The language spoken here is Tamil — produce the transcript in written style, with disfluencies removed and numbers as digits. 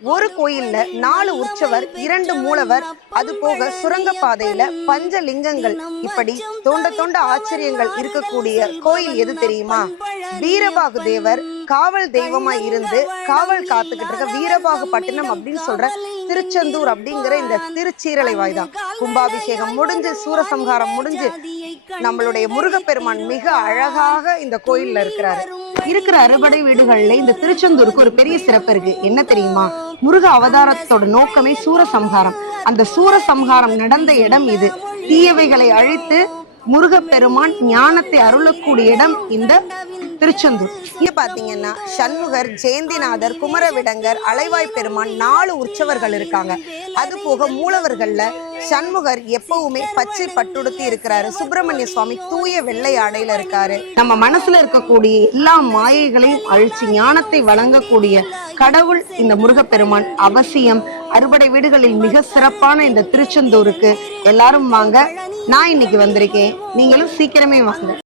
ஒரு கோயில்ல 4 உற்சவர், 2 மூலவர், அது போக சுரங்க பாதையில பஞ்சலிங்கங்கள், இப்படி தோண்ட தோண்ட ஆச்சரியங்கள் இருக்கக்கூடிய கோயில் எது தெரியுமா? வீரபாகு தேவர் காவல் தெய்வமா இருந்து காவல் காத்துக்கிட்டு இருக்க வீரபாகு பட்டினம் அப்படின்னு சொல்ற திருச்செந்தூர் அப்படிங்கிற இந்த திருச்சீரலை வாய்தான். கும்பாபிஷேகம் முடிஞ்சு, சூரசம்ஹாரம் முடிஞ்சு, நம்மளுடைய முருகப்பெருமான் மிக அழகாக இந்த கோயில்ல இருக்கிற அறுபடை வீடுகள்ல இந்த திருச்செந்தூருக்கு ஒரு பெரிய சிறப்பு இருக்கு. என்ன தெரியுமா? முருக அவதாரத்தோட நோக்கமே சூரசம்ஹாரம். அந்த சூரசம்ஹாரம் நடந்த இடம் இது. தீயவைகளை அழித்து முருகப்பெருமான் ஞானத்தை அருளக்கூடிய இடம் இந்த திருச்செந்தூர். இங்க பாத்தீங்கன்னா சண்முகர், ஜெயந்திநாதர், குமரவிடங்கர், அலைவாய் பெருமான் 4 உற்சவர்கள் இருக்காங்க. அது போக மூலவர்கள்ல சண்முகர் எப்பவுமே பச்சை பட்டுடுத்தி இருக்கிறாரு. சுப்பிரமணிய சுவாமி தூய வெள்ளை ஆடையில இருக்காரு. நம்ம மனசுல இருக்கக்கூடிய எல்லா மாயைகளையும் அழிச்சு ஞானத்தை வழங்கக்கூடிய கடவுள் இந்த முருகப்பெருமான். அவசியம் அறுபடை வீடுகளில் மிக சிறப்பான இந்த திருச்செந்தூருக்கு எல்லாரும் வாங்க. நான் இன்னைக்கு வந்திருக்கேன், நீங்களும் சீக்கிரமே வாங்க.